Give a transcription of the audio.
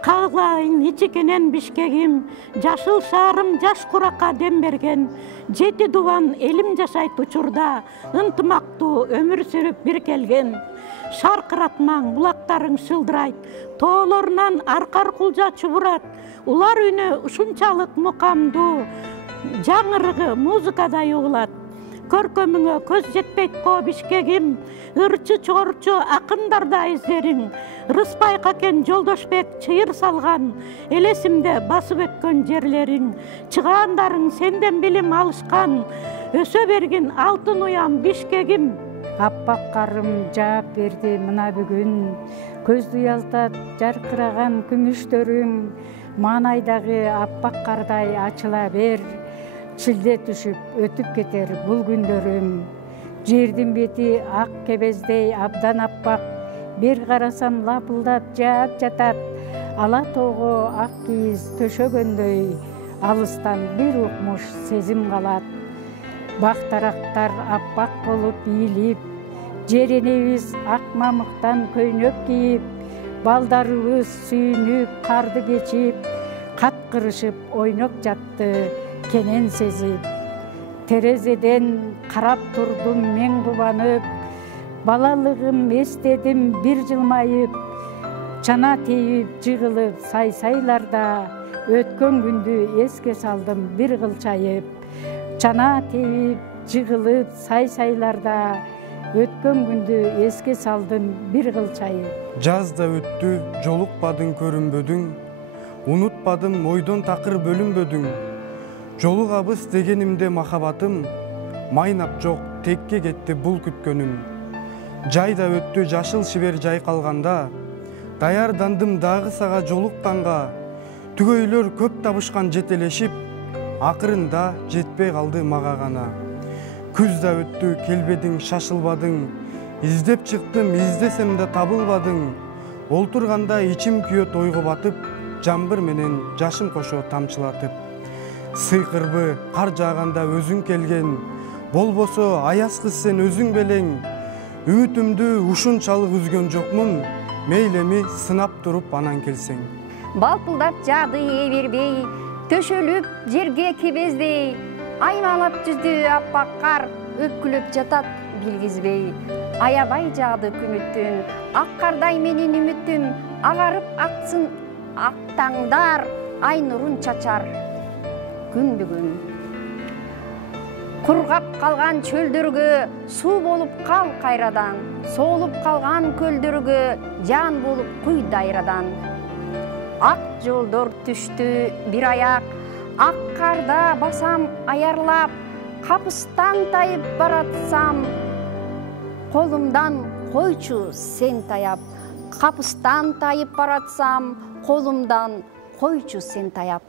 Каалайын ичикенен Бишкегим, жашыл шаарым жаш куракка дем берген, жети дубан элим жашайт учурда, ынтымактуу өмүр сүрүп бир келген. Шаркыратмаң булактарың шылдырайт, тоолорунан аркар кулжа чубурат, улар үнү ушунчалык мукамдуу, жаңырыгы музыкадай угулат. Көркөмүңө көз жетпейт ко Бишкегим, ырчы чорчу акындарда издериң, Рыспай Какен Жолдошбек чыйыр салган, элесимде басып өткөн жерлериң, чыгаандарың сенден билим алышкан, өсө бергин алтын уям Бишкегим. Аппак карым жаап берди мына бүгүн, көздү уялтат жаркыраган күмүштөрүң, маанайдагы аппак кардай ачыла бер, чилде түшүп өтүп кетер бул күндөрүм. Жердин бети ак кебездей абдан аппак, бир карасам лапылдап жаап жатат, ала тоого ак кийиз төшөгөндөй, алыстан бир укмуш сезим калат. Бактарактар аппак болуп ийилип, жер энебиз ак мамыктан көйнөк кийип, балдарыбыз сүйүнүп карды кечип, каткырышып ойноп жатты кенен сезип. Терезеден карап турдум мен кубанып, балалыгым эстедим бир жылмайып, чана тийип жыгылып сай-сайларда, өткөн күндү эске салдым бир кылчайып. Чана тийип жыгылып сай-сайларда, өткөн күндү эске салдым бир кылчайып. Жаз да өттү, жолукпадың көрүнбөдүң, унутпадым ойдон такыр бөлүнбөдүң. Жолугабыз дегенимде махабатым, майнап жок текке кетти бул күткөнүм. Жайда өттү жашыл шибер жайкалганда, даярдандым дагы сага жолукканга. Түгөйлөр көп табышкан жетелешип, акырында жетпей калды мага гана. Күз да өттү келбедиң шашылбадың, издеп чыктым издесем да табылбадың. Олтурганда ичим күйөт ойго батып, жамбыр менен жашым кошо тамчылатып. Сыйкырбы кар жааганда өзүң келген, болбосо аяз кыз сен өзүң белең. Үмүтүмдү ушунчалык үзгөн жокмун, мейлеми сынап туруп анан келсең. Балпылдап жаады эбербей, төшөлүп жерге кебездей, аймалап жүздү аппак кар, өпкүлөп жатат билгизбей. Аябай жаады күмүттүн, ак кардай менин үмүтүм, агарып аксын ак таңдар, ай нурун чачар күн бүгүн. Кургап калган чөлдөргө суу болуп кал кайрадан, соолуп калган көлдөргө жан болуп куй дайрадан. Ак жолдор түштү бир аяк, ак карда басам аярлап, капыстан тайып баратсам, колумдан койчу сен таяп. Капыстан тайып баратсам, колумдан койчу сен таяп.